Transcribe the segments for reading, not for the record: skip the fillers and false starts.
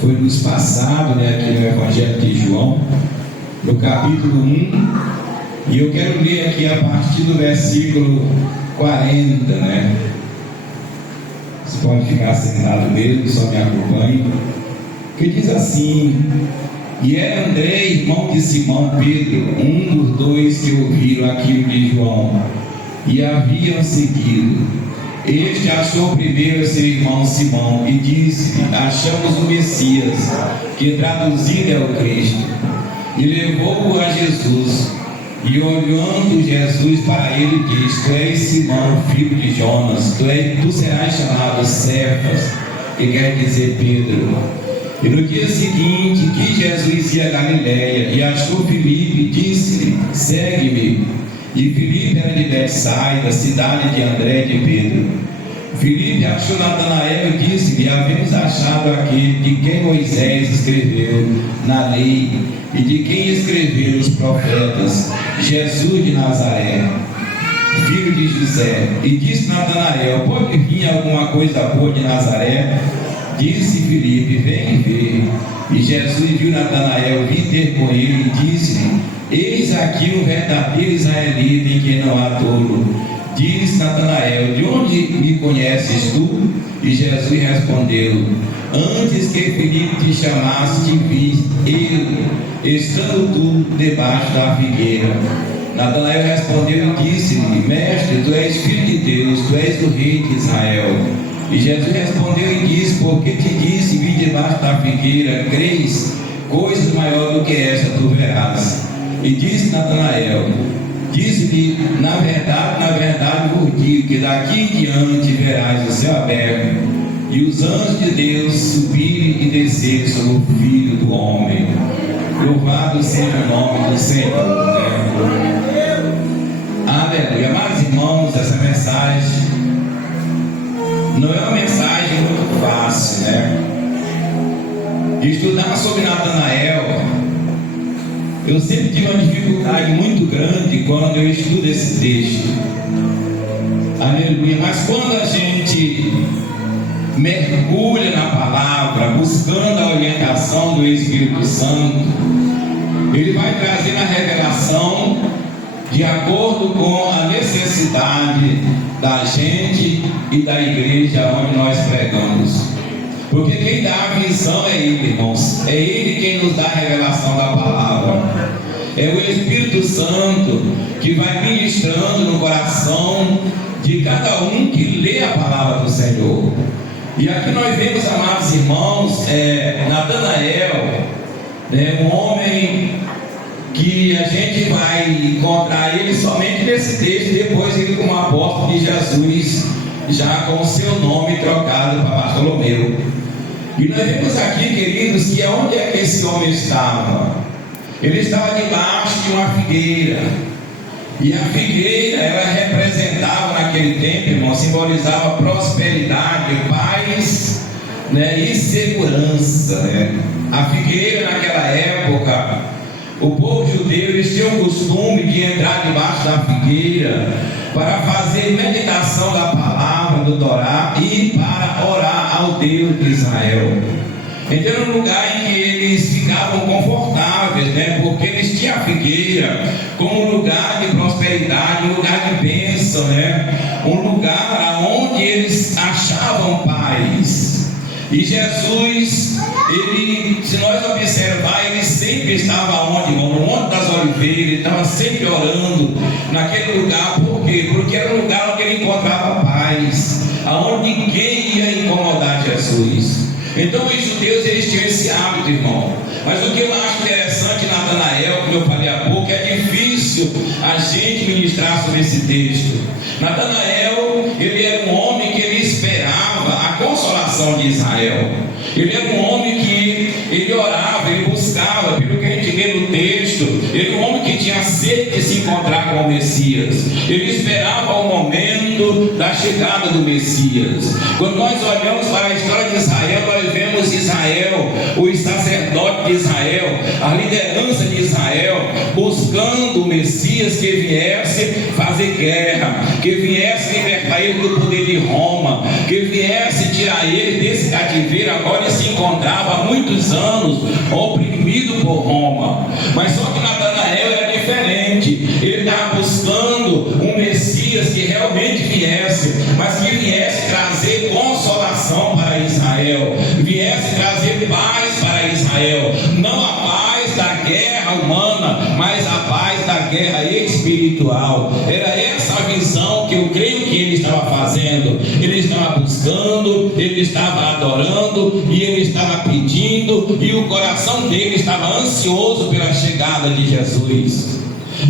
foi nos passado, aqui no Evangelho de João, no capítulo 1, e eu quero ler aqui a partir do versículo 40, Você pode ficar sentado mesmo, só me acompanhe. Que diz assim: e era André, irmão de Simão Pedro, um dos dois que ouviram aquilo de João e haviam seguido. Este achou primeiro seu irmão Simão e disse: achamos o Messias, que traduzido é o Cristo. E levou-o a Jesus. E olhando Jesus para ele, diz: tu és Simão, filho de Jonas, tu serás chamado Cefas, que quer dizer Pedro. E no dia seguinte que Jesus ia a Galiléia e achou Filipe, disse-lhe: segue-me. E Filipe era de Betsaida, cidade de André e de Pedro. Filipe achou Natanael e disse-lhe: havemos achado aquele de quem Moisés escreveu na lei e de quem escreveram os profetas, Jesus de Nazaré, filho de José. E disse Natanael: pode vir alguma coisa boa de Nazaré? Disse Filipe: vem ver. E Jesus viu Natanael vir ter com ele e disse-lhe: eis aqui um verdadeiro israelita em quem não há tolo. Disse Natanael: de onde me conheces tu? E Jesus respondeu: antes que Filipe te chamasse, te vi eu, estando tu debaixo da figueira. Natanael respondeu e disse-lhe: mestre, tu és filho de Deus, tu és do rei de Israel. E Jesus respondeu e disse: porque te disse, vi debaixo da figueira, crês? Coisas maior do que esta tu verás. E disse Natanael: disse-lhe: na verdade vos digo que daqui em diante verás o céu aberto e os anjos de Deus subirem e descerem sobre o Filho do Homem. Louvado seja o nome do Senhor. Aleluia. Amados irmãos, essa mensagem não é uma mensagem muito fácil, Estudar sobre Natanael, eu sempre tive uma dificuldade muito grande quando eu estudo esse texto. Aleluia. Mas quando a gente mergulha na palavra, buscando a orientação do Espírito Santo, ele vai trazendo a revelação de acordo com a necessidade da gente e da igreja onde nós pregamos. Porque quem dá a visão é Ele, irmãos. É Ele quem nos dá a revelação da palavra. É o Espírito Santo que vai ministrando no coração de cada um que lê a palavra do Senhor. E aqui nós vemos, amados irmãos, Natanael, um homem que a gente vai encontrar ele somente nesse texto, depois ele como apóstolo de Jesus, já com o seu nome trocado para Bartolomeu. E nós vemos aqui, queridos, que onde é que esse homem estava? Ele estava debaixo de uma figueira. E a figueira, ela representava naquele tempo, irmão, simbolizava prosperidade, paz, e segurança. A figueira naquela época, o povo judeu, eles tinham o costume de entrar debaixo da figueira para fazer meditação da palavra do Torá e para orar ao Deus de Israel. Então era um lugar em que eles ficavam confortáveis, porque eles tinham a figueira como um lugar de prosperidade, um lugar de bênção, um lugar onde eles achavam paz. E Jesus, ele, se nós observar, ele sempre estava onde, irmão? No Monte das Oliveiras. Ele estava sempre orando naquele lugar. Por quê? Porque era um lugar onde ele encontrava paz, aonde ninguém ia incomodar Jesus. Então os judeus, eles tinham esse hábito, irmão. Mas o que eu acho interessante em Natanael, como eu falei há pouco, é difícil a gente ministrar sobre esse texto. Natanael, ele era um homem que ele esperava a consolação de Israel. Ele era um homem que ele orava, ele buscava, pelo que a gente vê no texto, ele era um homem que tinha sede de se encontrar com o Messias. Ele esperava o momento da chegada do Messias. Quando nós olhamos para a história de Israel, nós vemos Israel, os sacerdotes de Israel, a liderança de Israel, buscando o Messias que viesse fazer fazer guerra, que viesse libertar ele do poder de Roma, que viesse tirar ele desse cativeiro. Agora ele se encontrava há muitos anos oprimido por Roma. Mas só que Natanael era diferente. Ele estava buscando um Messias que realmente viesse, mas que viesse trazer consolação para Israel, viesse trazer paz para Israel, não a paz da guerra humana, mas a paz da guerra espiritual. Era essa a visão que eu creio que ele estava fazendo. Ele estava buscando, ele estava adorando, e ele estava pedindo, e o coração dele estava ansioso pela chegada de Jesus.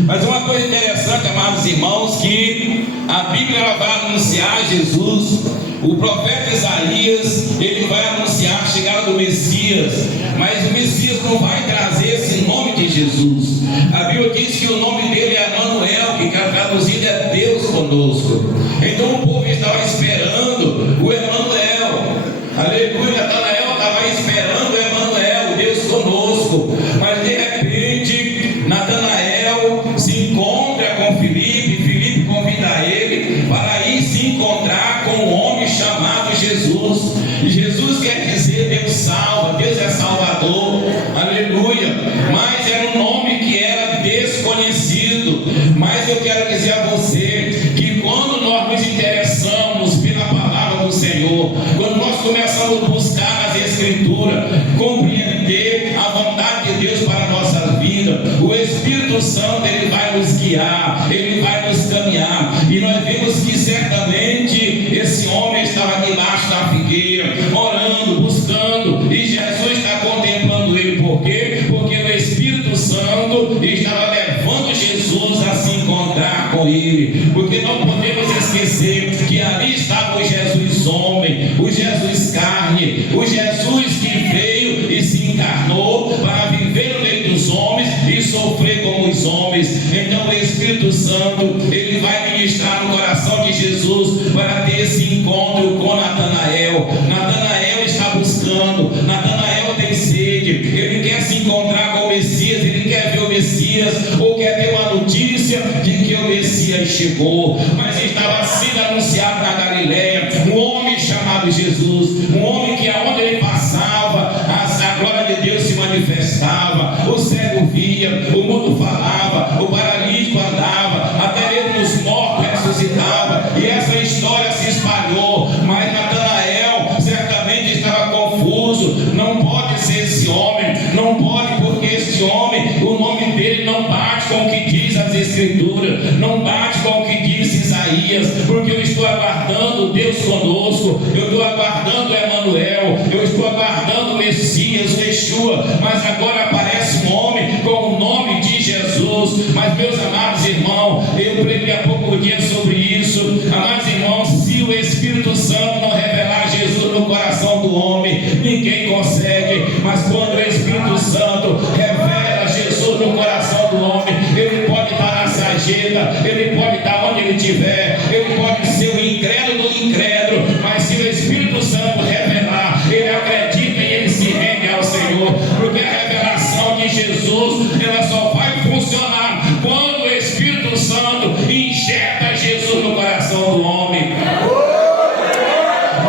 Mas uma coisa interessante, amados irmãos, que a Bíblia ela vai anunciar Jesus. O profeta Isaías, ele vai anunciar a chegada do Messias, mas o Messias não vai trazer esse nome de Jesus. A Bíblia diz que o nome dele é Emanuel, que traduzido é Deus conosco. Então o povo estava esperando o Emanuel. Aleluia, Natanael estava esperando o Emanuel, Deus conosco. Mas de repente, Natanael se encontra com Filipe. Filipe convida ele para ir se encontrar com um homem chamado Jesus. Jesus quer dizer Deus salva, Deus é Salvador, aleluia. Mas era um nome que era desconhecido. Mas eu quero dizer a você que quando nós nos interessamos pela palavra do Senhor, quando nós começamos a buscar as Escrituras, compreender a vontade de Deus para a nossa vida, o Espírito Santo ele vai nos guiar, ele vai nos caminhar. E nós vemos que certamente esse homem estava debaixo da figueira, orando, buscando, e Jesus está contemplando ele. Por quê? Porque o Espírito Santo estava levando Jesus a se encontrar com ele. Porque não podemos esquecer que ali estava o Jesus homem, o Jesus carne, o Jesus que veio e se encarnou para viver no meio dos homens e sofrer como os homens. Então o Espírito Santo ele vai ministrar no coração de Jesus para ter esse encontro com Natanael. Natanael está buscando, Natanael tem sede, ele quer se encontrar com o Messias, ele quer ver o Messias, ou quer ter uma notícia de que o Messias chegou. Mas estava sendo anunciado na Galileia um homem chamado Jesus, um homem que aonde ele passava, a glória de Deus se manifestava, o cego via, o mudo falava, o paralítico andava, até mesmo os mortos ressuscitava, e essa história se espalhou. Mas Natanael certamente estava confuso. Não pode ser esse homem, não pode, porque esse homem, o nome dele não bate com o que diz as Escrituras, não bate com o que diz Isaías, porque eu estou aguardando Deus conosco, eu estou aguardando Emanuel, eu estou aguardando o Messias, o Yeshua. Mas agora aparece um homem com o nome de Jesus. Mas meus amados irmãos, eu preguei há pouco dia sobre isso. Amados irmãos, se o Espírito Santo não revelar Jesus no coração do homem, ninguém consegue. Mas quando o Espírito Santo revela Jesus no coração do homem, ele pode estar na sarjeta, ele pode estar onde ele estiver, ele pode ser o incrédulo do incrédulo, mas se o Espírito Santo revelar, ele acredita e ele se rende ao Senhor, porque a revelação de Jesus ela só vai funcionar quando o Espírito Santo injeta Jesus no coração do homem.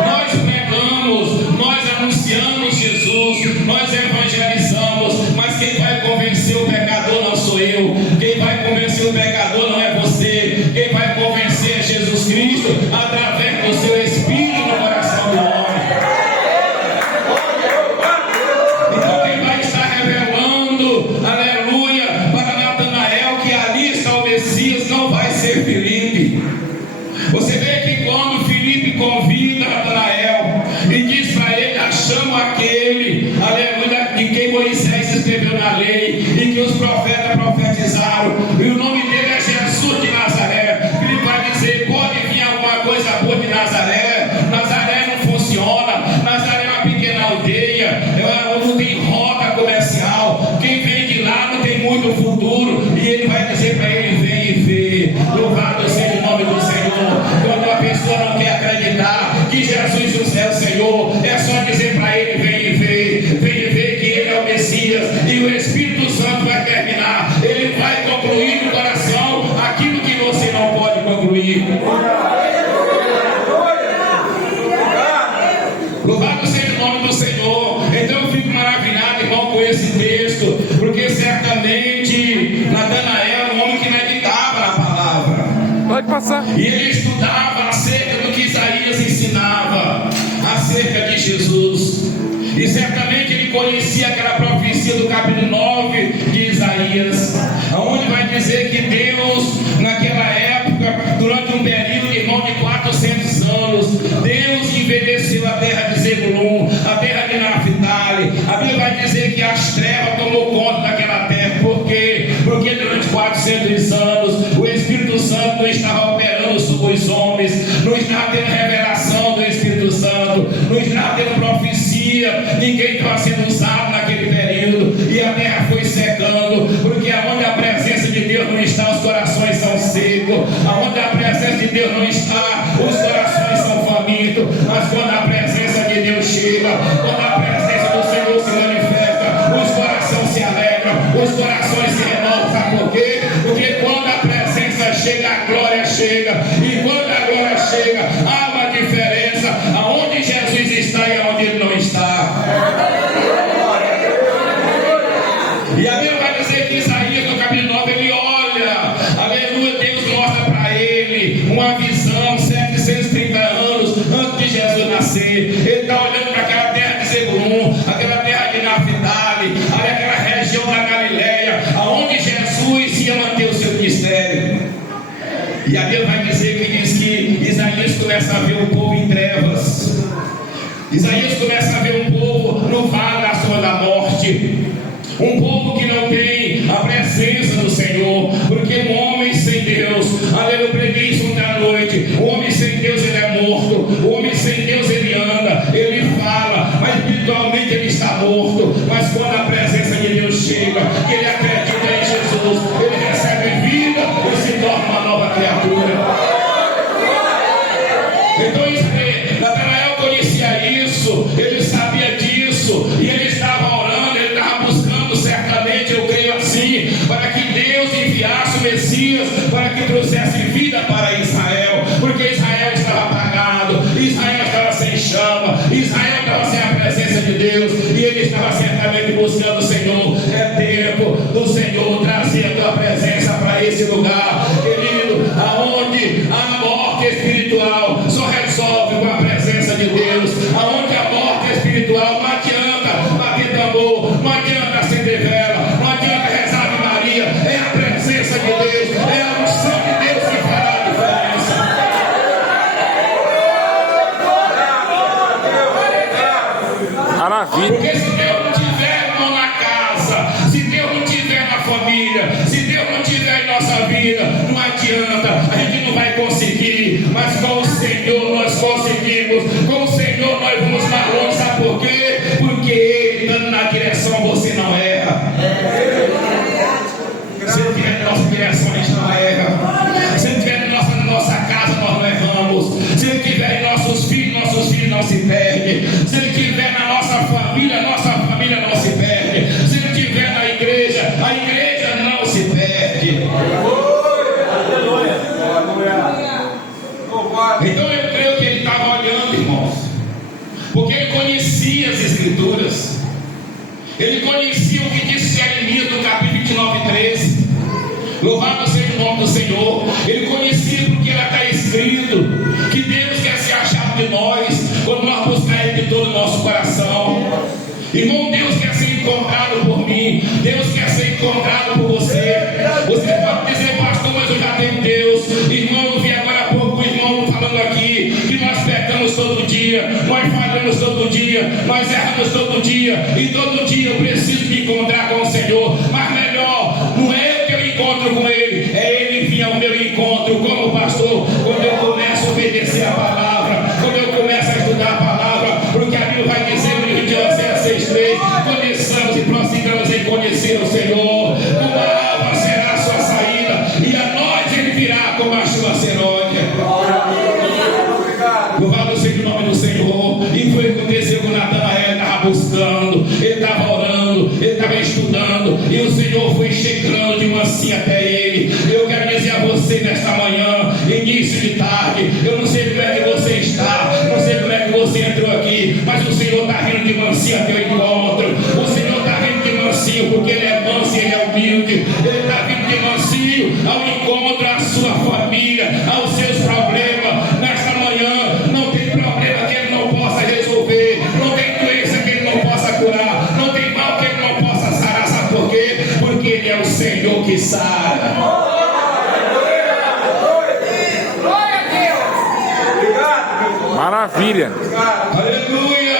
Nós pregamos, nós anunciamos Jesus, nós evangelizamos, mas quem vai convencer o pecador não sou eu, quem vai convencer o pecador não é você, quem vai convencer é Jesus Cristo através do seu Espírito no coração do homem. Então quem vai estar revelando, aleluia, para Natanael que ali está o Messias, não vai ser Filipe. Você vê que quando Filipe convida Natanael e diz para ele: chama aquele, aleluia, de quem Moisés escreveu na lei e que os profetas profetizaram, e o nome dele é Jesus de Nazaré. Ele vai dizer: pode vir alguma coisa boa de Nazaré? Nazaré não funciona, Nazaré é uma pequena aldeia, não tem rota comercial, quem vem de lá não tem muito futuro. E ele vai dizer para ele: vem e vê. Louvado seja o nome do Senhor. Quando a pessoa não quer acreditar que Jesus é o Senhor, é só dizer para ele: vem e vê, vem e vê que ele é o Messias, e o Espírito Santo vai terminar, ele vai concluir no coração esse texto, porque certamente Natanael era um homem que meditava na palavra. Pode passar. E ele estudava acerca do que Isaías ensinava, acerca de Jesus. E certamente ele conhecia aquela profecia do capítulo 9 de Isaías, onde vai dizer que Deus, naquela época, durante um período de 400 anos, Deus envelheceu a terra de Zebulun, a terra de Naphtali. A Bíblia vai dizer que as trevas tomou conta daquela terra. Por quê? Porque durante 400 anos o Espírito Santo não estava operando sobre os homens, não estava tendo revelação do Espírito Santo, não estava tendo profecia, ninguém estava sendo usado naquele período, e a terra foi secando, porque aonde a presença de Deus não está, os corações são secos. Aonde a presença de Deus não está, os corações são famintos. Mas quando a presença de Deus chega, quando a presença do Senhor se manifesta, os corações se alegram, os corações se renovam. Sabe por quê? Porque quando a presença chega, a glória chega, e quando a glória chega, há uma diferença aonde Jesus está e aonde Ele não está. E a Bíblia vai dizer que Isaías, no capítulo 9, ele olha, aleluia, Deus mostra para ele uma visão 730 anos antes de Jesus nascer. Ele está olhando para aquela terra de Zebulun, aquela terra de Naphtali, aquela região da Galileia, aonde Jesus ia manter o seu ministério. E a Bíblia vai dizer que Isaías começa a ver um povo em trevas. Isaías começa a ver um povo no vale da sombra da morte. Um povo que não tem a presença do Senhor, porque um homem sem Deus, aleluia, eu preguei isso ontem à noite, o homem sem Deus ele é morto, o homem sem Deus ele anda, ele fala, mas espiritualmente ele está morto. Mas quando a presença de Deus chega, ele acredita em Jesus, ele recebe vida e se torna uma nova criatura. Então Natanael conhecia isso, ele sabia disso, e ele estava orando, ele estava buscando, certamente, eu creio assim, para que Deus enviasse o Messias, para que trouxesse vida para Israel, porque Israel estava apagado, Israel estava sem chama, Israel estava sem a presença de Deus, e ele estava certamente buscando o Senhor. É tempo do Senhor trazer a tua presença para esse lugar, querido, aonde a morte espiritual só resolve com a presença de Deus, aonde a morte espiritual não adianta bater tambor, não adianta acender vela, não adianta rezar Ave Maria, é a presença de Deus, é a unção de Deus que fará a diferença. Maravilha. Porque se Deus não tiver, irmão, na casa, se Deus não tiver na família, se Deus não tiver em nossa vida, não adianta, a gente não vai conseguir. Mas com o Senhor nós conseguimos, com o Senhor nós vamos mais longe. Sabe por quê? Porque Ele estando na direção, você não erra. Se Ele estiver na nossa direção, a gente não erra. Se Ele estiver na nossa casa, nós não erramos. Se Ele estiver em nossos filhos não se perdem. Se Ele estiver na nossa família não se perde. Se Ele estiver na igreja, a igreja não se perde. Então eu creio que ele estava olhando, irmãos, porque ele conhecia as Escrituras, ele conhecia o que disse Jeremias no capítulo 29, 13. Louvado seja o nome do Senhor. Ele conhecia porque ela está escrito que Deus quer ser achado de nós quando nós buscarmos Ele de todo o nosso coração. Irmão, Deus quer ser encontrado por mim, Deus quer ser encontrado por você. Você pode dizer, pastor, mas eu já tenho Deus. Irmão, eu vi agora há pouco o irmão falando aqui que nós pecamos todo dia, nós falhamos todo dia, nós erramos todo dia, e todo dia eu preciso me encontrar com o Senhor. Mas melhor, não é eu que eu encontro com Ele, é Ele vir ao meu encontro como pastor, quando eu começo a obedecer a palavra, quando eu começo a estudar a palavra, porque a Bíblia vai dizer no livro de Oséias 6:3, conheçamos e prossigamos em conhecer o Senhor, uma alma será a sua saída, e a nós Ele virá como a chuva serôdia. Louvado seja o nome do Senhor. E foi o que aconteceu com Natanael. Ele estava buscando, ele estava orando, ele estava estudando, e o Senhor foi chegando de mansinho até ele. Eu quero dizer a você nesta manhã, início de tarde, eu não sei como é que você está, não sei como é que você entrou aqui, mas o Senhor está vindo de mansinho até o encontro, o Senhor está vindo de mansinho que sara. Maravilha. Aleluia.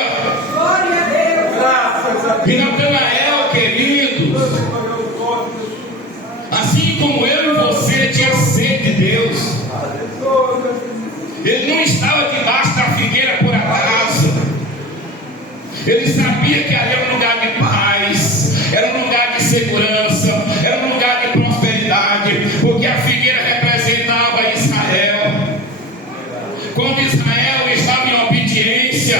E Natanael, queridos, assim como eu e você tinha sede de Deus, ele não estava debaixo da figueira por acaso. Ele sabia que ali era um lugar de paz, era um lugar de segurança, era um lugar de prosperidade, porque a figueira representava Israel. Quando Israel estava em obediência,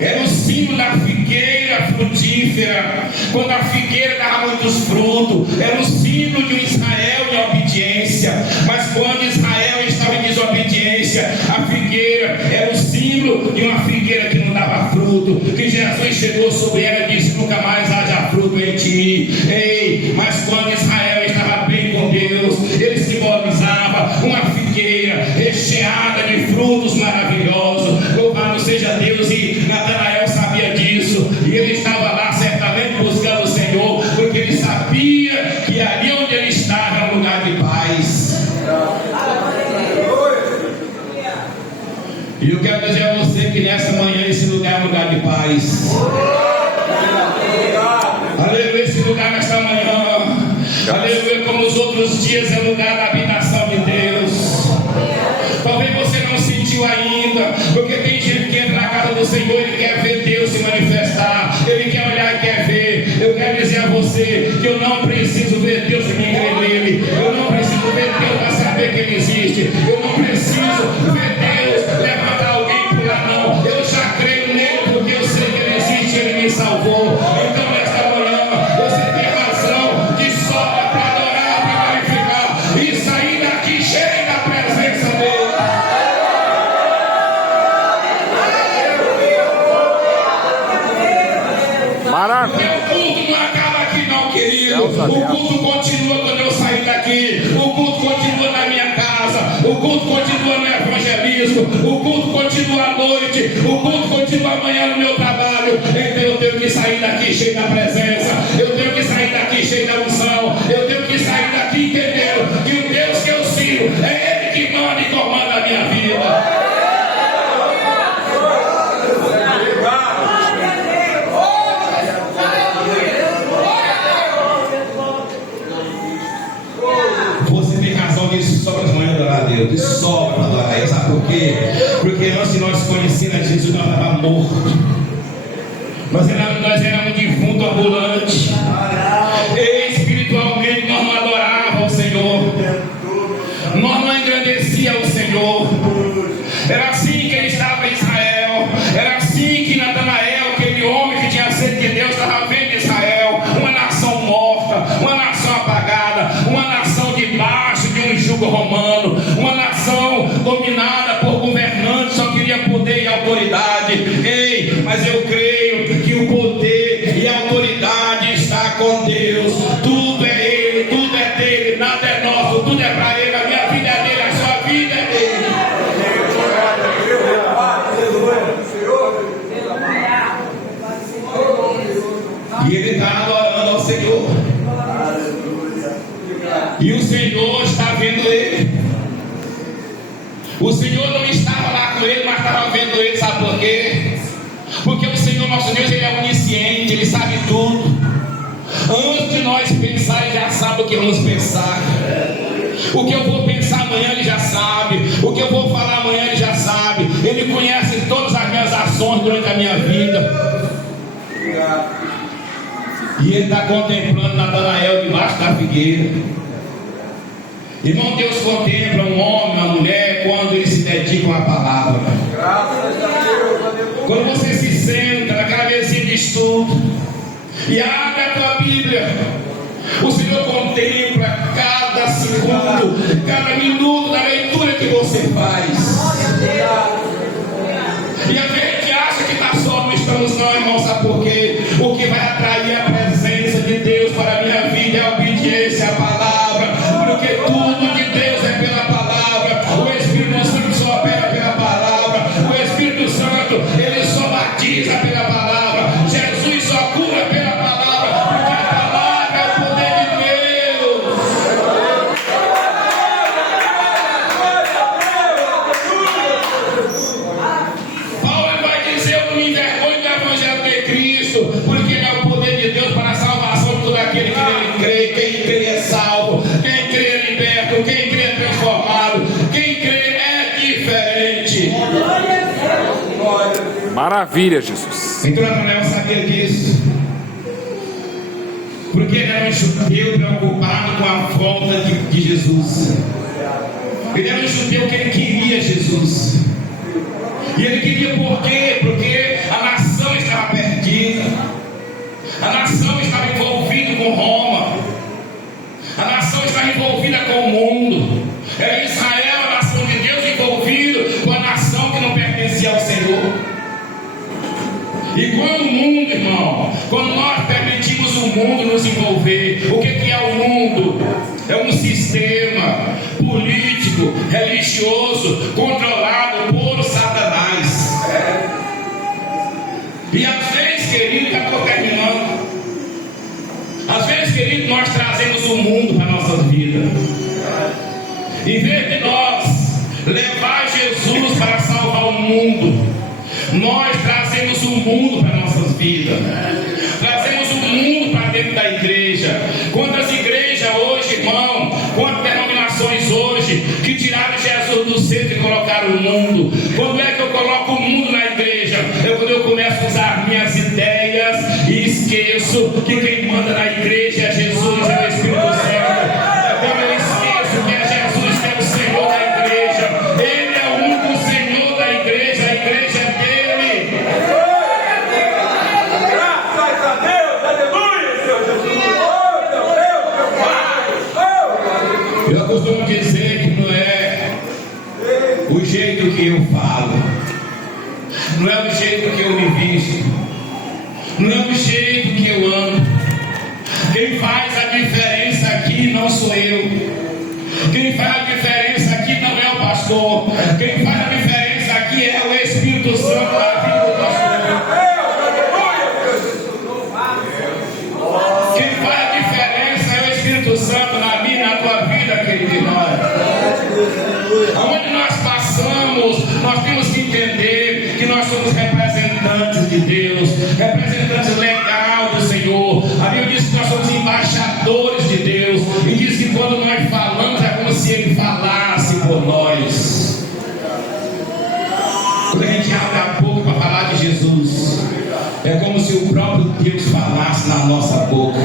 era o símbolo da figueira frutífera. Quando a figueira dava muitos frutos, era o símbolo de um Israel em obediência. Mas quando Israel estava em desobediência, a figueira era o símbolo de uma figueira que não dava fruto. Que Jesus chegou sobre ela e disse: nunca mais haja fruto em ti. Ei, mas quando Israel estava bem com Deus, ele simbolizava uma figueira recheada de frutos maravilhosos. Louvado seja Deus. E Natanael sabia disso, e ele estava lá certamente buscando o Senhor, porque ele sabia que ali onde ele estava era um lugar de paz. E eu quero dizer a você que nessa manhã esse lugar é um lugar de paz. Aleluia, esse lugar nesta manhã, aleluia, como os outros dias, é lugar da habitação de Deus. Talvez você não sentiu ainda, porque tem gente que entra na casa do Senhor, ele quer ver Deus se manifestar, ele quer olhar e quer ver. Eu quero dizer a você que eu não preciso ver Deus se me crer nele, eu não preciso ver Deus para saber que ele existe, eu não preciso ver Deus levantar alguém por lá, não. Eu já creio nele, porque eu sei que ele existe, ele me salvou. Então nesta manhã você tem razão de sobra para adorar, para glorificar e sair daqui cheio da presença dele. Maravilha. O culto não acaba aqui não, querido. O culto continua quando eu sair daqui. O culto continua na minha casa. O culto continua no evangelismo. O culto continua à noite. O culto continua amanhã no meu trabalho. Então eu tenho que sair daqui cheio da presença. Eu tenho que sair daqui cheio da unção. Eu tenho que sair daqui entendendo que o Deus que eu sirvo é Ele que manda e comanda a minha vida. De sobra de manhã adorar a Deus, de sobra para adorar a Ele. Sabe por quê? Porque antes de nós conhecermos a Jesus, nós estávamos mortos. Nós éramos um defunto ambulante. E espiritualmente nós não adorávamos o Senhor. Nós não engrandecíamos o Senhor. Era assim que ele estava em Israel. Era assim que Natanael, aquele homem que tinha sede de Deus, estava vendo Israel. Uma nação morta, uma nação apagada, uma nação debaixo de um jugo romano, uma nação dominada por governantes, só queria poder e autoridade. Ei, mas eu creio que o poder e a autoridade está com Deus. Tudo é Ele, tudo é dele, nada é nosso, tudo é para Ele. A minha vida é dele, a sua vida é dele. E ele está adorando ao Senhor. E o Senhor está vendo ele. O Senhor não estava lá com ele, mas estava vendo ele. Sabe por quê? Porque o Senhor, nosso Deus, ele é onisciente, ele sabe tudo. Antes de nós pensar, ele já sabe o que vamos pensar. O que eu vou pensar amanhã, ele já sabe. O que eu vou falar amanhã, ele já sabe. Ele conhece todas as minhas ações durante a minha vida. E ele está contemplando Natanael debaixo da figueira. Irmão, Deus contempla um homem, uma mulher, quando eles se dedicam à palavra. Quando você se senta naquela mesinha de estudo e abre a tua Bíblia, o Senhor contempla cada segundo, cada minuto da leitura que você faz. E a gente acha que está só, não estamos não, irmão. Sabe por quê? O que vai atrair a presença de Deus para a minha vida é a obediência à palavra. Porque tudo de Deus é pela palavra. O Espírito Santo só opera pela palavra. O Espírito Santo, ele só batiza pela palavra. Jesus só cura pela palavra. Porque a palavra é o poder de Deus. Maravilha, Jesus. Então Natanael sabia disso, porque ele era um judeu preocupado com a volta de Jesus. Ele era um judeu que ele queria Jesus. E ele queria por quê? Porque a nação estava perdida. A nação estava envolvida com Roma. A nação estava envolvida com o mundo. Era Israel, a nação de Deus, envolvido com a nação que não pertencia ao Senhor. E quando o mundo, irmão, quando nós permitimos o mundo nos envolver, o que é o mundo? É um sistema político, religioso, controlado por Satanás. E às vezes, querido, já estou terminando. Às vezes, querido, nós trazemos o mundo para a nossa vida. Em vez de nós levar Jesus para salvar o mundo, nós trazemos o mundo para nossas vidas. Trazemos o mundo para dentro da igreja. Quantas igrejas hoje, irmão, quantas denominações hoje que tiraram Jesus do centro e colocaram o mundo? Quando é que eu coloco o mundo na igreja? É quando eu começo a usar minhas ideias e esqueço que quem manda na igreja é Jesus, é o Espírito Santo. É quando eu esqueço que é Jesus que é o Senhor da igreja. Ele é o único Senhor da igreja, a igreja é dele. Graças a Deus, aleluia, Senhor Jesus. Oh, meu Deus, Eu costumo dizer que não é o jeito que eu falo, não é o jeito que eu me visto, não é o jeito que eu ando. Quem faz a diferença aqui não sou eu. Quem faz a diferença aqui não é o pastor. Quem faz a diferença aqui é o Espírito Santo da vida do pastor. Quem faz a diferença é o Espírito Santo na minha e na tua vida, querido irmão. Aonde nós passamos, nós temos que entender que nós somos representantes de Deus, representantes legal do Senhor. A Bíblia diz que nós somos embaixadores de Deus, e diz que quando nós falamos é como se Ele falasse por nós. Quando a gente abre a boca para falar de Jesus, é como se o próprio Deus falasse na nossa boca,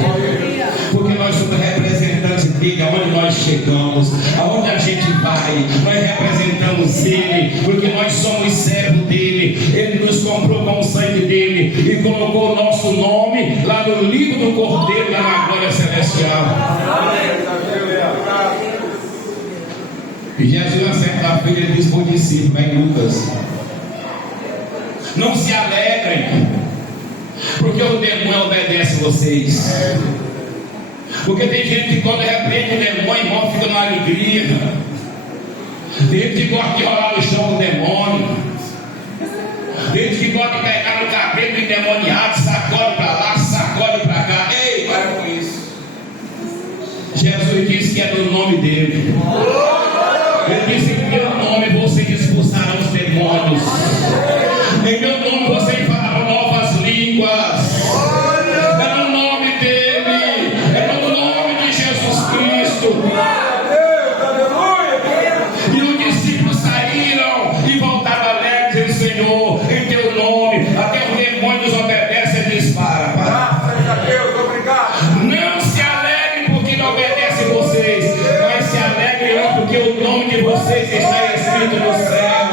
porque nós somos representantes dele. Aonde nós chegamos, aonde a gente vai, nós representamos ele, porque nós somos servos dele. Ele nos comprou com o sangue dele e colocou o nosso nome lá no livro do Cordeiro, lá na glória celestial. E Jesus, na certa feira, ele disse para o discípulo, em Lucas: não se alegrem, porque o demônio obedece vocês. Porque tem gente que quando repreende o demônio, irmão, fica numa alegria. Tem gente que gosta de rolar no chão com o demônio. Tem gente que gosta de pegar no cabelo do endemoniado, sacode para lá, sacode para cá. Ei, para com isso. Jesus disse que é no nome dele. Ele disse que em meu nome vocês expulsarão os demônios. Em meu nome vocês falarão novas línguas. É no nome dele. É no nome de Jesus Cristo. E os discípulos saíram e voltaram alegres, dizendo: Senhor, em teu nome até os demônios obedecem. Ele diz: para. Não se alegrem porque não obedecem vocês, mas se alegrem porque o nome de vocês está escrito no céu.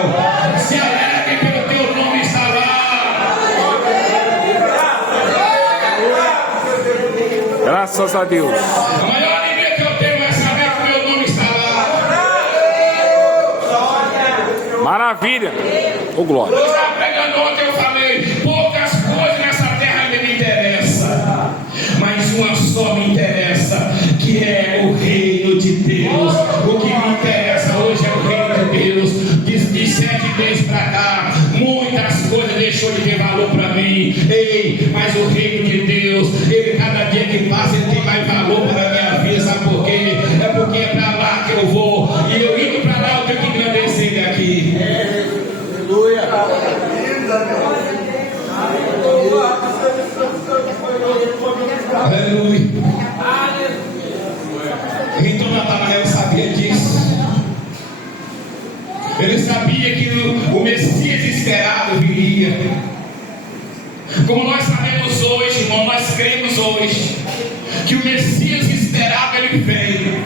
Se alegrem pelo teu nome está lá. Graças a Deus. A maior alegria que eu tenho é saber que o meu nome está lá. Maravilha. Ô glória. Eu estava pregando ontem, eu falei: poucas coisas nessa terra ainda me interessam, mas uma só me interessa, que é o reino de Deus. O que me interessa hoje é o reino de Deus. De 7 meses para cá, muitas coisas deixou de ter valor para mim. Ei, mas o reino de Deus, ele cada dia que passa, ele tem mais valor para a minha vida. Sabe por quê? É porque é para lá que eu vou, e eu indo para lá eu tenho que engrandecer ele aqui. Aleluia. Então Natanael sabia disso. Ele sabia que o Messias esperado viria. noite que o Messias esperado, ele vem.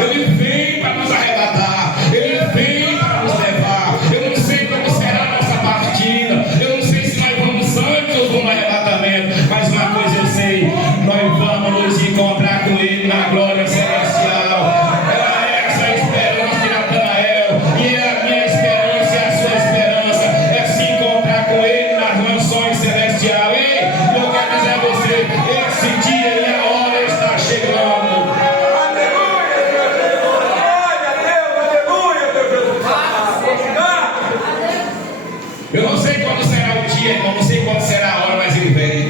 Ele vem para nos arrebatar. Ele vem para nos levar. Eu não sei como será a nossa partida. Eu não sei se nós vamos antes ou vamos no arrebatamento. Mas uma coisa eu sei: nós vamos nos encontrar com Ele na glória celestial. Era essa a esperança de Natanael. E é a minha esperança e a sua esperança. É se encontrar com Ele nas mansões celestiais. Ei, eu quero dizer a você: esse dia e a hora está chegando. Eu não sei quando será o dia, eu não sei quando será a hora, mas ele vem.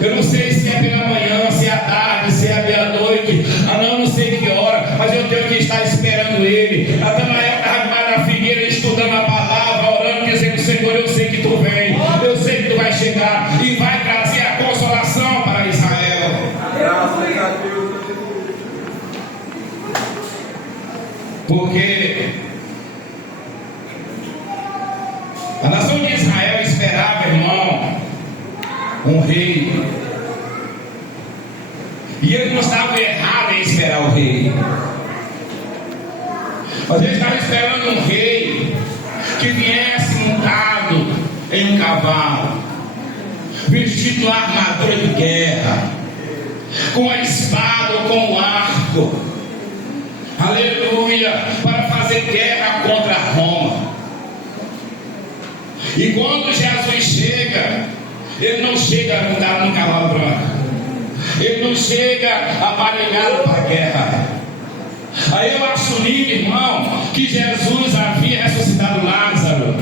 Eu não sei se é pela manhã, se é à tarde, se é à meia-noite. Eu não sei que hora, mas eu tenho que estar esperando ele. Natanael estava debaixo da figueira, estudando a palavra, orando, dizendo: Senhor, eu sei que tu vem, eu sei que tu vai chegar e vai trazer a consolação para Israel. Graças a Deus. Porque a nação de Israel esperava, irmão, um rei. E ele não estava errado em esperar o rei. Mas ele estava esperando um rei que viesse montado em um cavalo, vestido a armadura de guerra, com a espada ou com o arco. Aleluia! Para fazer guerra contra Roma. E quando Jesus chega, ele não chega montado num cavalo branco. Ele não chega aparelhado para a guerra. Aí eu acho lindo, irmão, que Jesus havia ressuscitado Lázaro.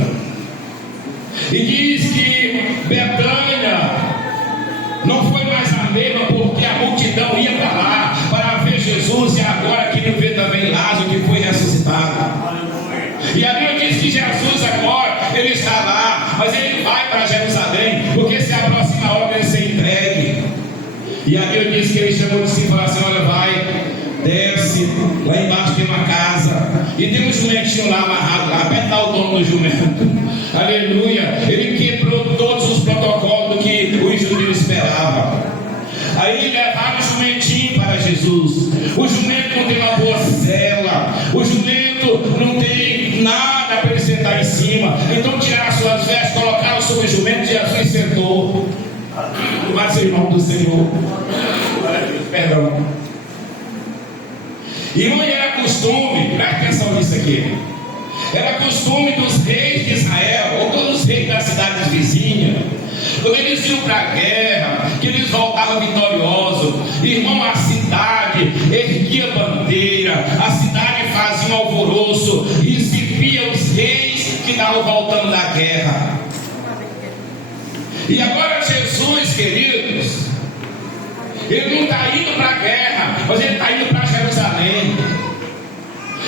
E diz que Betânia não foi mais a mesma, porque a multidão ia para lá para ver Jesus. E agora queriam ver também Lázaro, que foi ressuscitado. E a Bíblia diz que Jesus agora, ele está lá, mas ele vai para Jerusalém, porque se aproxima a hora de ele ser entregue. E a Bíblia diz que ele chamou de si e falou assim: olha, vai, desce, lá embaixo tem uma casa, e tem um jumentinho lá amarrado, lá, aperta o dono do jumento. Aleluia. Ele quebrou todos os protocolos do que os judeus esperavam. Aí levaram o jumentinho para Jesus. O jumento não tem uma boa sela, o jumento não tem nada para ele sentar em cima. Então tiraram as suas vestes, colocaram sobre o jumento e Jesus sentou. Mas o irmão do Senhor, perdão. Irmão, era costume, presta atenção nisso aqui. Era costume dos reis de Israel, ou todos os reis das cidades vizinhas, quando eles iam para a guerra, que eles voltavam vitoriosos, irmão, a cidade erguia bandeira, a cidade fazia um alvoroço, e exibia os reis que estavam voltando da guerra. E agora Jesus, queridos, ele não está indo para a guerra, mas ele está indo para Jerusalém.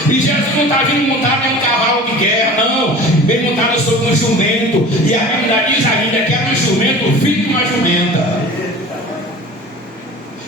E Jesus não está vindo montado em um cavalo de guerra, não. Ele montado sobre um jumento. E a Bíblia diz ainda que era um jumento filho de uma jumenta.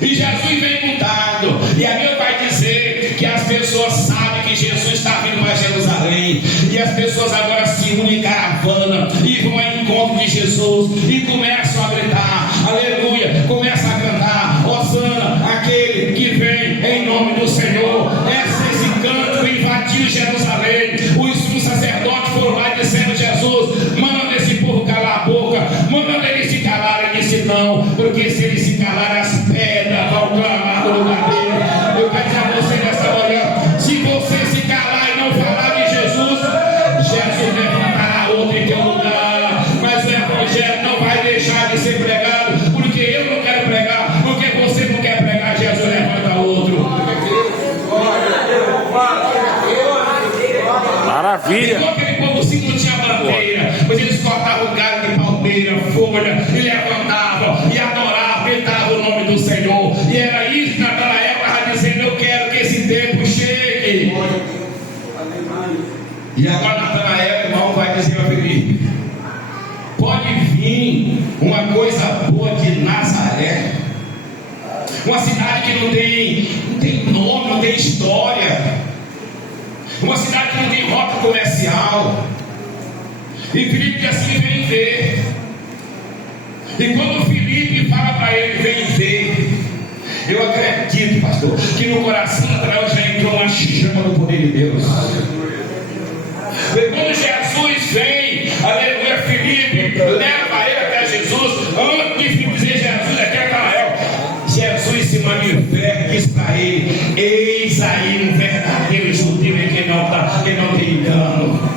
E Jesus vem montado. E a Bíblia vai dizer que as pessoas sabem que Jesus está vindo para Jerusalém. E as pessoas agora se unem em caravana e vão ao encontro de Jesus e começam a gritar: aleluia! Começam a cantar: Hosana, aquele que vem em nome do Senhor. Esse canto invadiu Jerusalém. Os sumos sacerdotes foram lá e disseram: Jesus, manda esse povo calar a boca, manda eles se calarem. Ele disse: não, porque se eles se calarem, as pedras vão clamar no lugar dele. Eu quero dizer a você nessa manhã: se você se calar e não falar de Jesus, Jesus levantará outro em teu lugar. Mas o evangelho não vai deixar de ser pregado, porque eu não quero pregar, porque você não quer pregar. Jesus levanta outro. Maravilha. Então aquele povo sim não tinha bandeira, mas eles cortavam o galho de palmeira, folha, e levantavam, e adoravam, gritavam o nome do Senhor. E era isso que Natanael estava dizendo: eu quero que esse tempo chegue. E agora Natanael, irmão, vai dizer para Felipe: pode vir uma coisa boa de Nazaré, uma cidade que não tem nome, não tem história, uma cidade que não tem rota comercial. E Felipe assim: vem ver. E quando Felipe fala para ele: vem pastor, que no coração de Natanael já entrou uma chama do poder de Deus. Quando Jesus vem, aleluia, Filipe leva ele até Jesus. Antes de dizer Jesus até Natanael, Jesus se manifesta, diz para ele: eis aí um verdadeiro judeu que não tem engano.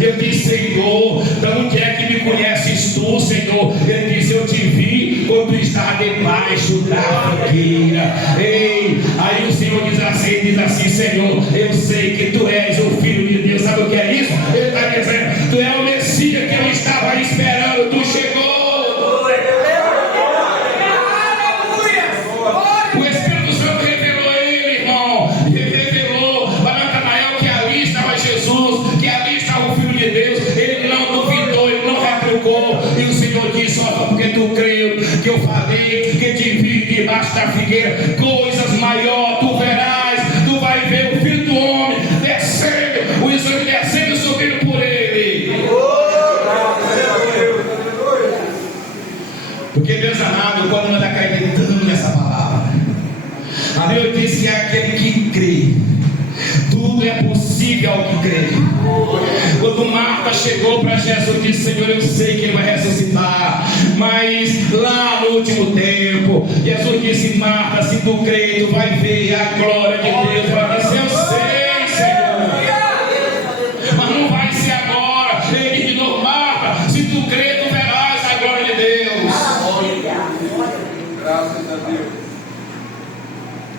Eu disse: Senhor, então onde é que me conheces tu, Senhor? Ele disse: eu te vi quando tu estava debaixo da figueira. Ei, aí o Senhor diz assim: Senhor, eu sei que tu és o Filho de Deus. Sabe o que é isso? Ele está dizendo: tu é o Messias que eu estava esperando, tu chegou. O Espírito Santo revelou a ele, irmão. Revelou para Natanael que ali estava Jesus, que ali estava o Filho de Deus. Ele não duvidou, ele não retrucou. E o Senhor disse: só porque tu creu, que eu falei, que te vi debaixo da figueira, coisas maiores tu verás. Tu vai ver o Filho do Homem descendo, os anjos descendo e subindo por ele. Porque Deus amado, quando nós acreditamos nessa palavra, a Deus disse que é aquele que crê, tudo é possível ao que crê. Quando Marta chegou para Jesus, disse: Senhor, eu sei que ele vai ressuscitar, mas lá no último tempo, Jesus disse: Marta, se tu crê, tu vai ver a glória de Deus. Ela disse: eu sei, Senhor, mas não vai ser agora. Ele disse de novo: Marta, se tu crê, tu verás a glória de Deus. Graças a Deus.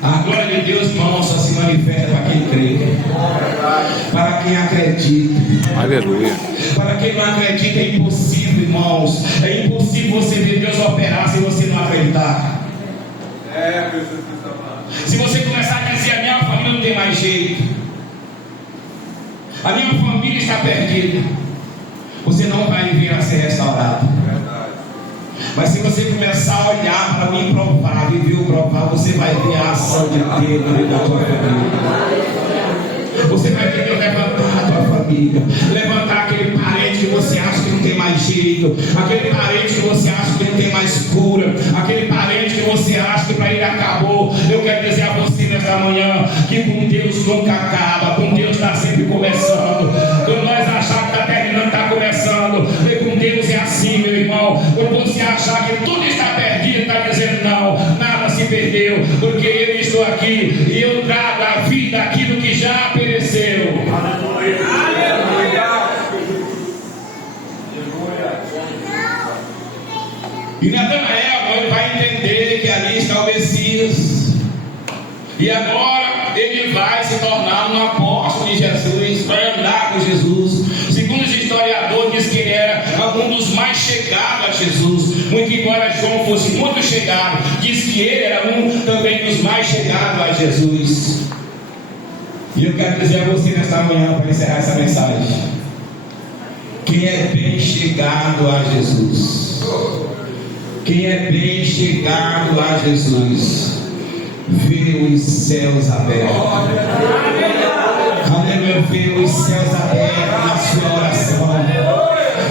A glória de Deus, irmão, só se manifesta para quem crê, para quem acredita. Aleluia. Para quem não acredita é impossível, irmãos. É impossível você ver Deus operar se você não acreditar. É, meu Jesus amado. Se você começar a dizer: a minha família não tem mais jeito, a minha família está perdida, você não vai vir a ser restaurado. Mas se você começar a olhar para o improvável e ver o provável, você vai ver a ação de Deus na tua família. Você vai ver Deus levantar a tua família, levantar aquele parente que você acha que não tem mais jeito, aquele parente que você acha que não tem mais cura, aquele parente que você acha que para ele acabou. Eu quero dizer a você nesta manhã que com Deus nunca acaba, com Deus está sempre começando. Quando nós achamos que está terminando, está começando. E com Deus é assim, meu irmão. Quando você achar que tudo está perdido, está dizendo: não, nada se perdeu, porque eu estou aqui e eu trago a vida aquilo que já pereceu. Aleluia. E Natanael, ele vai entender que ali está o Messias. E agora ele vai se tornar um apóstolo de Jesus, vai andar com Jesus. Segundo os historiadores, diz que ele era um dos mais chegados a Jesus. Muito embora João fosse muito chegado, diz que ele era um também dos mais chegados a Jesus. E eu quero dizer a você nesta manhã, para encerrar essa mensagem: quem é bem chegado a Jesus, quem é bem chegado a Jesus, vê os céus abertos. Aleluia, vê os céus abertos na sua oração.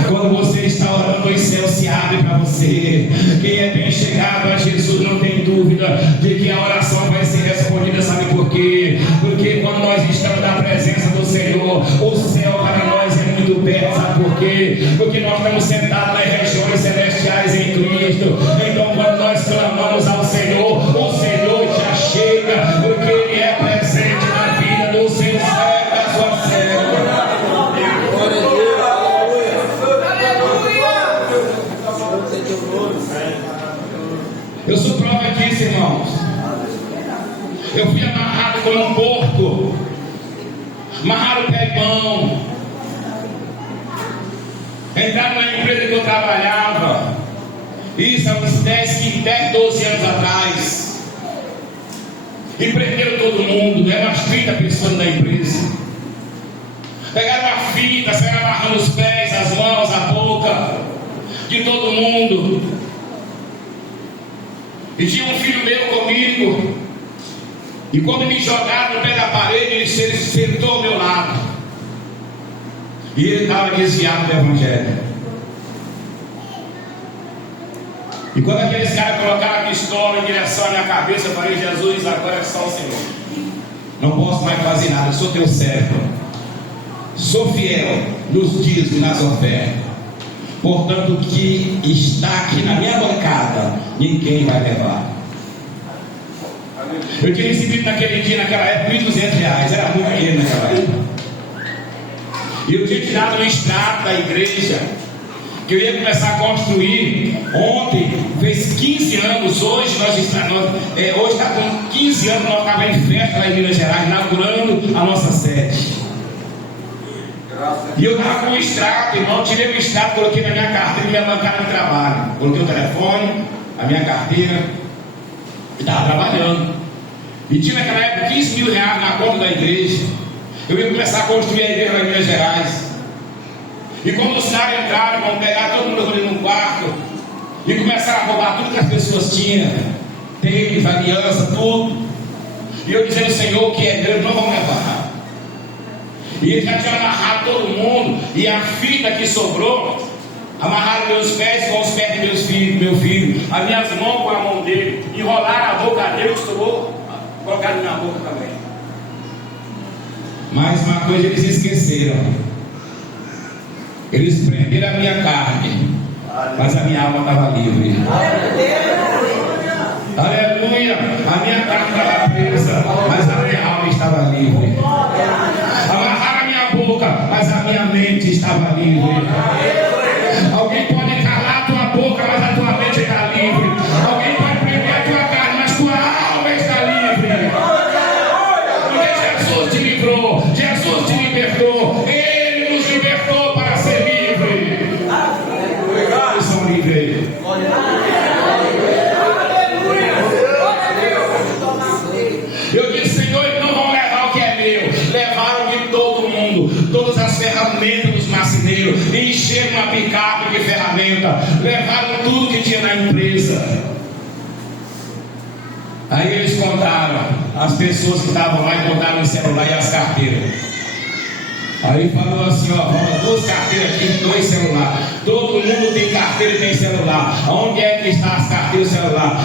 Quando você está orando, os céus se abrem para você. Quem é bem chegado a Jesus não tem dúvida de que a oração vai ser respondida. Sabe por quê? Porque quando nós estamos na presença do Senhor, o céu para nós é muito perto. Sabe por quê? Porque nós estamos sentados nas regiões celestiais em Cristo. Então quando nós clamamos ao Senhor, o Senhor já chega, porque Ele é presente na vida do seu servo, da sua serva. Eu sou prova disso, irmãos. Eu fui amarrado como um porco, amarraram o pé e mão, entraram na empresa que eu trabalhava, isso há uns 10, 12 anos atrás, e prenderam todo mundo, eram umas 30 pessoas da empresa. Pegaram uma fita, saíram amarrando os pés, as mãos, a boca de todo mundo. E tinha um filho meu comigo, e quando me jogaram no pé da parede, ele sentou ao meu lado, e ele estava desviado do Evangelho. E quando aqueles caras colocaram a pistola em direção à minha cabeça, eu falei: Jesus, agora é só o Senhor. Não posso mais fazer nada, eu sou teu servo. Sou fiel nos dízimos e nas ofertas. Portanto, o que está aqui na minha bancada, ninguém vai levar. Eu tinha recebido naquele dia, naquela época, R$1.200. Era muito dinheiro naquela época. E eu tinha tirado um extrato da igreja que eu ia começar a construir. Ontem fez 15 anos. Hoje está com 15 anos. Nós estávamos em festa lá em Minas Gerais, inaugurando a nossa sede. E eu estava com um extrato, irmão. Tirei o extrato, coloquei na minha carteira e minha bancada de trabalho. Coloquei o telefone, a minha carteira, e estava trabalhando. E tinha naquela época R$15.000 na conta da igreja. Eu ia começar a construir a igreja lá em Minas Gerais. E quando os caras entraram, vão pegar todo mundo ali no quarto e começaram a roubar tudo que as pessoas tinham, tênis, aliança, tudo. E eu dizendo: Senhor, o que é meu, não vão levar. E eles já tinham amarrado todo mundo. E a fita que sobrou, amarraram meus pés com os pés do meu filho, as minhas mãos com a mão dele, enrolaram a boca dele, estourou, colocaram na boca também. Mas uma coisa eles esqueceram. Eles prenderam a minha carne, mas a minha alma estava livre. Aleluia! A minha carne estava presa, mas a minha alma estava livre. Amarraram a minha boca, mas a minha mente estava livre. Alguém pode calar a tua boca, mas a tua mente está livre. Alguém pode prender a tua carne, mas tua alma está livre. Porque Jesus te livrou, Jesus te libertou. Ele nos libertou para ser livre. Eles são livres. Eu disse: Senhor, eles não vão levar o que é meu. Levaram de todo mundo, todas as ferramentas dos marceneiros, encheram uma picape de ferramenta, levaram tudo que tinha na empresa. Aí eles contaram, as pessoas que estavam lá, e contaram o celular e as carteiras. Aí falou assim: ó, vamos 2 carteiras aqui, 2 celulares. Todo mundo tem carteira e tem celular. Onde é que está as carteiras e celular?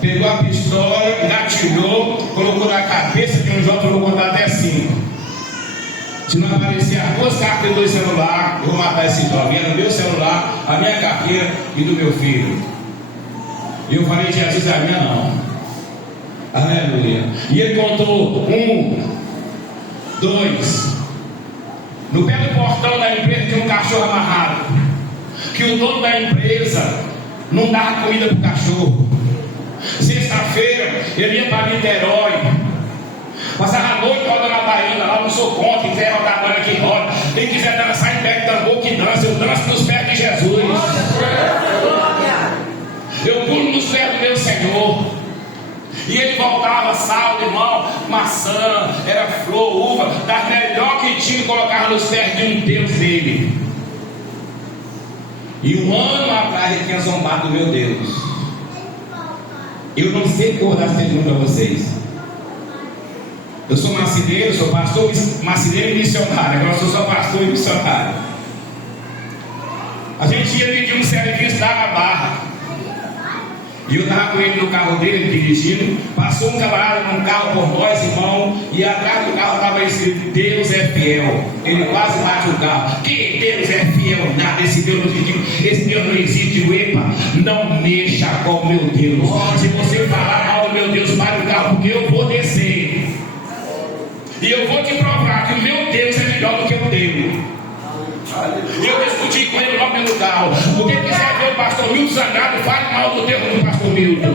Pegou a pistola, gatilhou, colocou na cabeça de um jovem, eu vou contar até 5. Se não aparecer as 2 carteiras e 2 celulares, eu vou matar esse jovem. Era o meu celular, a minha carteira e do meu filho. E eu falei: Jesus, a minha não. Aleluia. E ele contou 1, 2. No pé do portão da empresa tinha um cachorro amarrado, que o dono da empresa não dava comida para o cachorro. Sexta-feira ele ia para Niterói, passava a noite rodando a baiana lá. Não sou contra, quem quiser rodar a baiana que roda, quem quiser dançar em pé de tambor que dança. Eu danço nos pés de Jesus, eu pulo nos pés do meu Senhor. E ele voltava, sal, limão, maçã, era flor, uva, das melhor que tinha, e colocava nos pés de um Deus dele. E 1 ano atrás ele tinha zombado do meu Deus. Eu não sei como dar pergunta a vocês. Eu sou marceneiro, sou pastor, marceneiro e missionário. Agora eu sou só pastor e missionário. A gente ia pedir um serviço lá na Barra. E eu estava com ele no carro dele, dirigindo. Passou um camarada num carro por nós, irmão. E atrás do carro estava escrito: Deus é fiel. Ele quase bate o carro. Que Deus é fiel? Nada, esse Deus não existe. Esse Deus não existe. Epa, não mexa com o meu Deus. Se você falar mal do meu Deus, pare o carro, porque eu vou descer. E eu vou te provar que o meu Deus é melhor do que o teu. Eu discuti com ele logo pelo carro. O que quiser ver o pastor Milton zangado, fale mal do Deus do pastor Milton.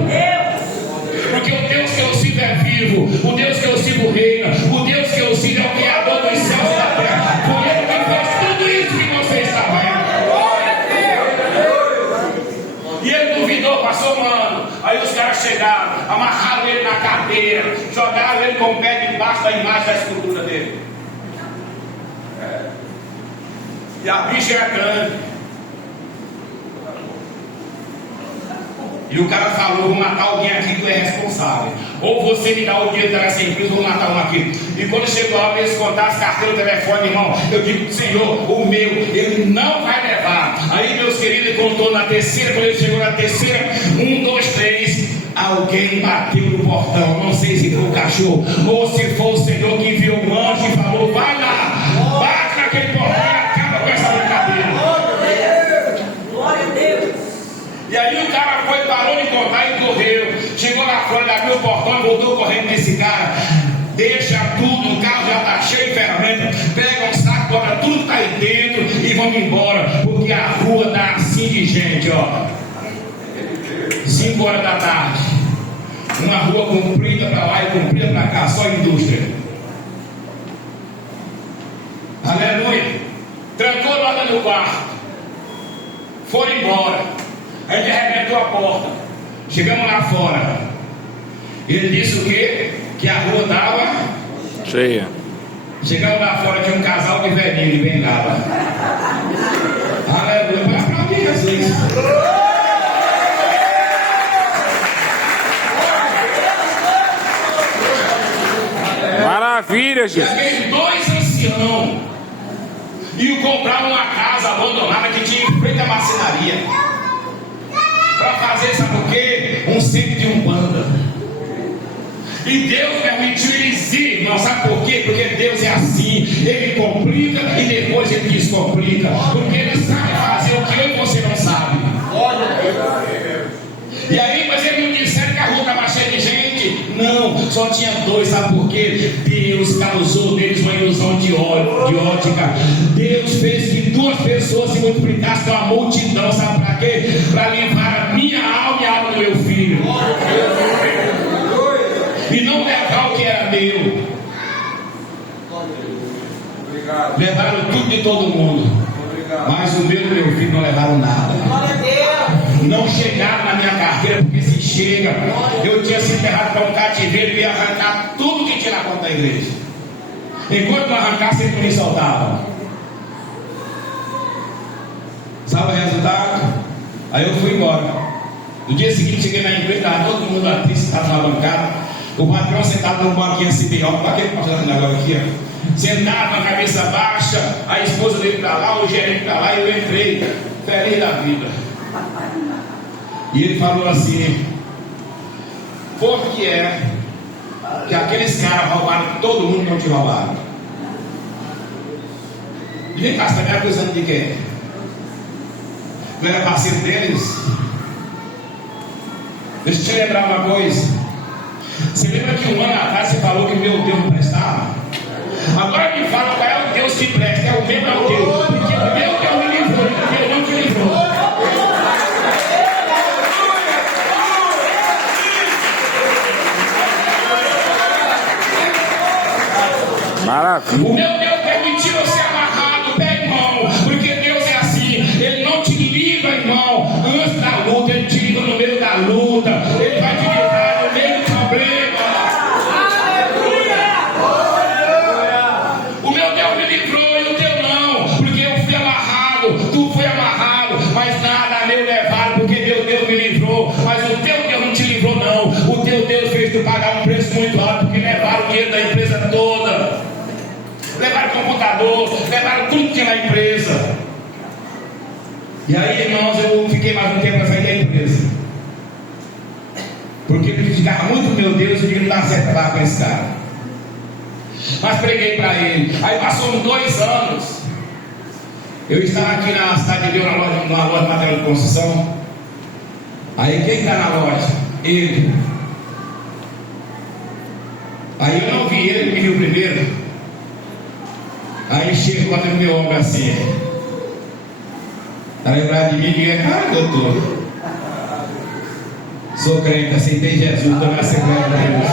Porque o Deus que eu sirvo é vivo. O Deus que eu sirvo reina. O Deus que eu sirvo é o Criador dos céus e da terra. Foi ele que fez tudo isso que você está vendo. E ele duvidou, passou um ano. Aí os caras chegaram, amarraram ele na cadeira, jogaram ele com o pé debaixo da imagem da escultura dele. E a bicha era grande. E o cara falou: vou matar alguém aqui que tu é responsável. Ou você me dá o dinheiro dessa empresa, vou matar um aqui. E quando chegou a hora de contar as carteiras, o telefone, irmão, eu digo: Senhor, o meu, ele não vai levar. Aí, meus queridos, ele contou na terceira. Quando ele chegou na terceira, 1, 2, 3, alguém bateu no portão. Não sei se foi o cachorro ou se foi o Senhor que enviou um anjo e falou: vai lá, bate naquele portão e acaba com essa brincadeira. Glória a Deus. E aí o cara foi, parou de contar e correu. Chegou lá fora, abriu o portão e voltou correndo desse cara. Deixa tudo, o carro já está cheio de ferramenta. Pega um saco, bota tudo que está aí dentro e vamos embora. Porque a rua está assim de gente, ó. 5 horas da tarde. Uma rua comprida para lá e comprida para cá, só indústria. Aleluia. Trancou lá no quarto. Foram embora. A gente arrebentou a porta. Chegamos lá fora. Ele disse o quê? Que a rua estava cheia. Chegamos lá fora, tinha um casal de velhinho de bengala. Aleluia. Vai aplaudir Jesus. Maravilha, E Jesus. aqueles 2 anciãos iam comprar uma casa abandonada que tinha em frente à marcenaria. Para fazer, sabe o quê? Um centro de umbanda. E Deus permitiu eles ir, irmão. Sabe por quê? Porque Deus é assim. Ele complica e depois ele descomplica. Porque ele sabe fazer o que eu e você não sabe. E aí, mas eles não disseram que a rua estava cheia de gente. Não, só tinha 2. Sabe por quê? Deus causou neles uma ilusão de ótica. Deus fez que 2 pessoas se multiplicassem com uma multidão. Sabe para quê? Para levar a minha alma e a alma do meu filho. E não levar o que era meu. Levaram tudo de todo mundo. Mas o meu e meu filho não levaram nada. Não chegaram na minha carteira, porque se chega, eu tinha se enterrado para um cativeiro e ia arrancar tudo que tinha na conta da igreja. Enquanto não arrancasse, eles me soltavam. Sabe o resultado? Aí eu fui embora. No dia seguinte cheguei na empresa, estava todo mundo artista, estava na bancada. O patrão sentado num banquinho assim, ó, com aquele pastor agora aqui, ó. Sentado com a cabeça baixa, a esposa dele para lá, o gerente para lá, e eu entrei, feliz da vida. E ele falou assim: por que é que aqueles caras roubaram todo mundo e não te roubaram? E vem cá, você está me acusando de quê? Não era parceiro deles? Deixa eu te lembrar uma coisa. Você lembra que 1 ano atrás você falou que meu Deus não prestava? Agora me fala qual é o Deus que presta. É o meu, é o teu. Porque o meu Deus me livrou, o meu não te livrou. Maravilha. O meu Deus permitiu eu ser amarrado, pé, irmão. Porque Deus é assim. Ele não te livra, irmão, antes da luta. Ele te livra no meio da luta. Ele vai te livrar no meio do problema. O meu Deus me livrou e o teu não. Porque eu fui amarrado, tu foi amarrado, mas nada meu levaram, porque meu Deus me livrou. Mas o teu Deus não te livrou, não. O teu Deus fez tu pagar um preço muito alto, porque levaram o dinheiro da empresa toda. Levaram o computador, levaram tudo que tinha na empresa. E aí, irmãos, eu fiquei mais um tempo para sair da empresa. Porque eu criticava muito meu Deus e não dá certo lá com esse cara. Mas preguei para ele. Aí passou uns 2 anos. Eu estava aqui na cidade de Deus, numa loja de material de construção. Aí quem está na loja? Ele. Aí eu não vi ele, me viu primeiro. Aí chegou no meu ombro assim. Tá lembrado de mim? Diga: cara, doutor, sou crente, aceitei Jesus, estou na Assembleia de Deus.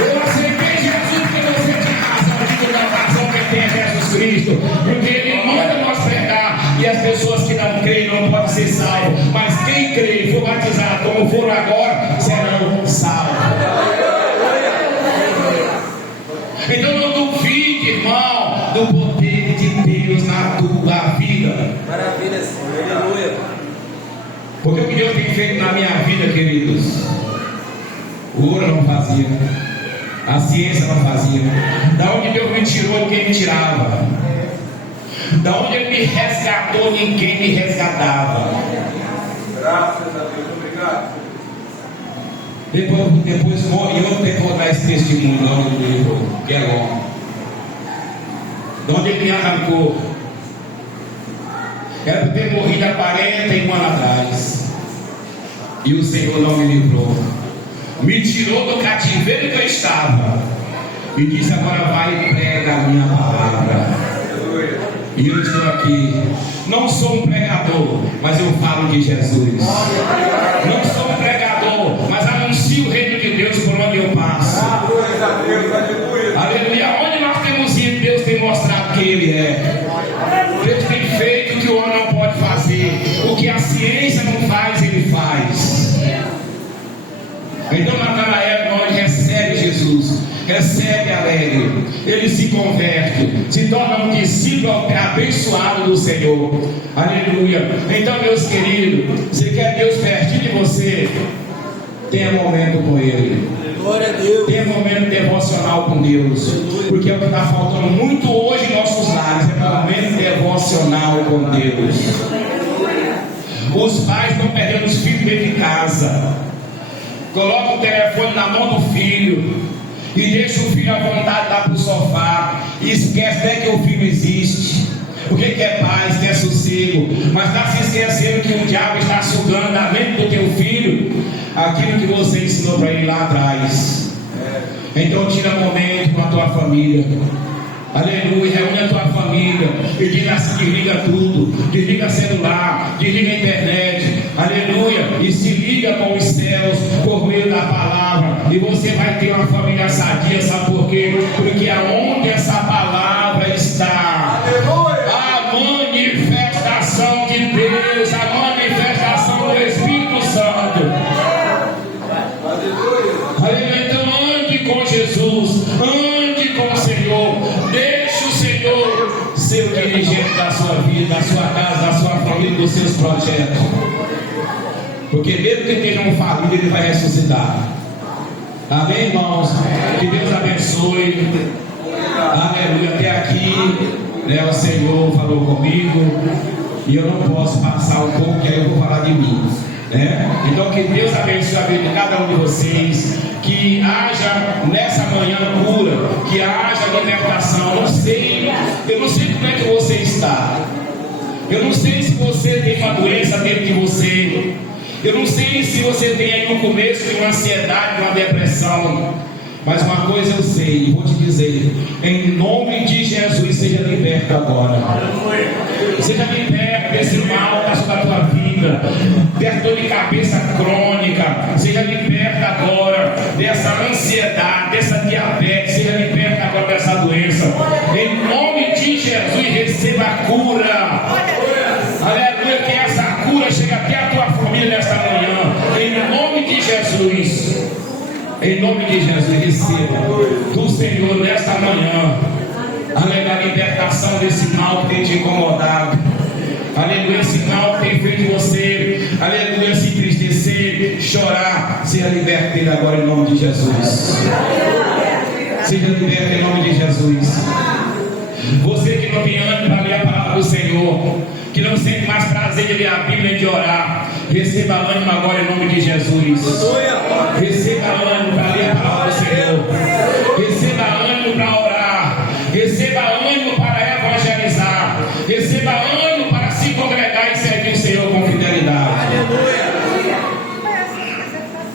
Eu aceitei Jesus porque você tinha razão de toda a razão que tem Jesus Cristo. Porque Ele manda nós pregar. E as pessoas que não creem não podem ser salvos. Mas quem crê e for batizado como foram agora, serão salvos. Então não duvide, irmão, do poder de Deus na tua vida. Maravilha, Senhor. Porque o que Deus tem feito na minha vida, queridos, o ouro não fazia, a ciência não fazia. Da onde Deus me tirou, ninguém me tirava. Da onde Ele me resgatou, ninguém me resgatava. Graças a Deus, obrigado. Depois morre, eu tenho que contar esse testemunho do nome do livro, que é longo. De onde Ele me arrancou. Era para ter morrido há 41 anos atrás. E o Senhor não me livrou. Me tirou do cativeiro que eu estava. E disse: agora vai e prega a minha palavra. E eu estou aqui. Não sou um pregador, mas eu falo de Jesus. Não sou um pregador, mas anuncio o reino de Deus por onde eu passo. Aleluia. Onde nós temos ido, Deus tem mostrado quem Ele é. Deus tem feito o que o homem não pode fazer. O que a ciência não faz, Ele faz. Então Natanael nós recebe Jesus, recebe alegre, ele se converte, se torna um discípulo abençoado do Senhor. Aleluia. Então, meus queridos, você quer Deus pertinho de você? Tenha momento com Ele. Glória a Deus. Tenha momento devocional com Deus. Porque é o que está faltando muito hoje em nossos lares. É momento devocional com Deus. Os pais estão perdendo os filhos dentro de casa. Coloca o telefone na mão do filho e deixa o filho à vontade lá para o sofá. E esquece até que o filho existe. Porque quer paz, quer sossego, mas está se esquecendo que o diabo está sugando da mente do teu filho aquilo que você ensinou para ele lá atrás. Então tira momento com a tua família. Aleluia, reúne a tua família e diga assim: desliga tudo, desliga celular, desliga a internet, aleluia, e se liga com os céus por meio da palavra, e você vai ter uma família sadia. Sabe por quê? Porque aonde essa palavra está, a manifestação de Deus, a manifestação do Espírito Santo. Aleluia. Então ande com Jesus, ande com o Senhor, deixe o Senhor ser o dirigente da sua vida, da sua casa, da sua família, dos seus projetos. Porque mesmo que tenha um falido, Ele vai ressuscitar. Amém, irmãos? Que Deus abençoe. Aleluia. Até aqui, né, o Senhor falou comigo e eu não posso passar um pouco, que aí eu vou falar de mim. Então que Deus abençoe a vida de cada um de vocês, que haja nessa manhã cura, que haja libertação. Eu não sei como é que você está, eu não sei se você tem uma doença dentro de você, eu não sei se você tem aí um começo de uma ansiedade, uma depressão, mas uma coisa eu sei e vou te dizer: em nome de Jesus, seja liberto agora. Seja liberto desse mal da tua vida, dessa dor de cabeça crônica. Seja liberto agora dessa ansiedade, dessa diabetes. Seja liberto agora dessa doença. Em nome de Jesus, receba a cura. Aleluia, que essa cura chegue até a tua família nesta manhã. Em nome de Jesus. Em nome de Jesus, receba do Senhor nesta manhã. Aleluia, a libertação desse mal que tem te incomodado. Aleluia, esse mal que tem feito você, aleluia, se entristecer, chorar. Seja liberto dele agora em nome de Jesus. Seja liberto em nome de Jesus. Você que não tem ânimo para ler a palavra do Senhor, que não sente mais prazer de ler a Bíblia e de orar, receba ânimo agora em nome de Jesus. Receba ânimo para ler a palavra do Senhor. Receba ânimo para orar. Receba ânimo para evangelizar. Receba ânimo para se congregar e servir o Senhor com fidelidade.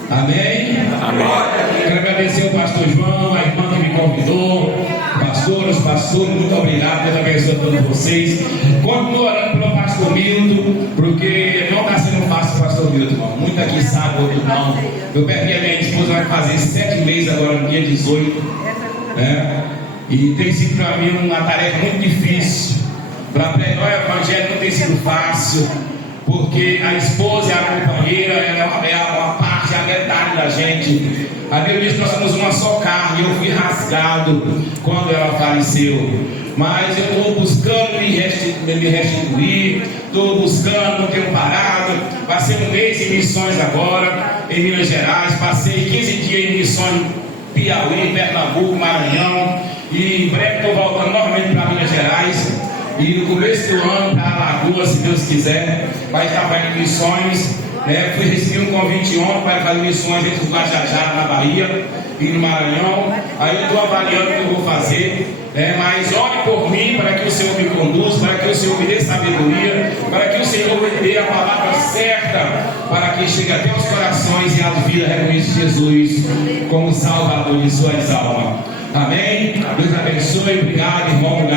Amém? Amém. Quero agradecer ao pastor João, a irmã que me convidou, os pastores, muito obrigado, Deus abençoe a todos vocês. Continuo orando pelo pastor Milton, porque não está sendo fácil, pastor Milton, irmão. Muito aqui sabe, outro não. Eu perdi a minha esposa, vai fazer 7 meses agora, no dia 18, né? E tem sido para mim uma tarefa muito difícil. Para pregar o evangelho não tem sido fácil, porque a esposa é a companheira, ela é uma parte, a metade da gente. A Bíblia diz que nós somos uma só carne. Eu fui rasgado quando ela faleceu, mas eu estou buscando me restituir, estou buscando, não tenho parado. Vai ser um mês em missões agora, em Minas Gerais. Passei 15 dias em missões em Piauí, Pernambuco, Maranhão. E em breve estou voltando novamente para Minas Gerais. E no começo do ano, para Alagoas, se Deus quiser, vai estar fazendo missões. Fui receber um convite ontem para fazer missões entre o Guajajara, na Bahia, e no Maranhão. Aí eu estou avaliando o que eu vou fazer. Mas ore por mim, para que o Senhor me conduza, para que o Senhor me dê sabedoria, para que o Senhor me dê a palavra certa, para que chegue até os corações e a vida reconheça Jesus como Salvador de suas almas. Amém? Deus abençoe. Obrigado, irmão.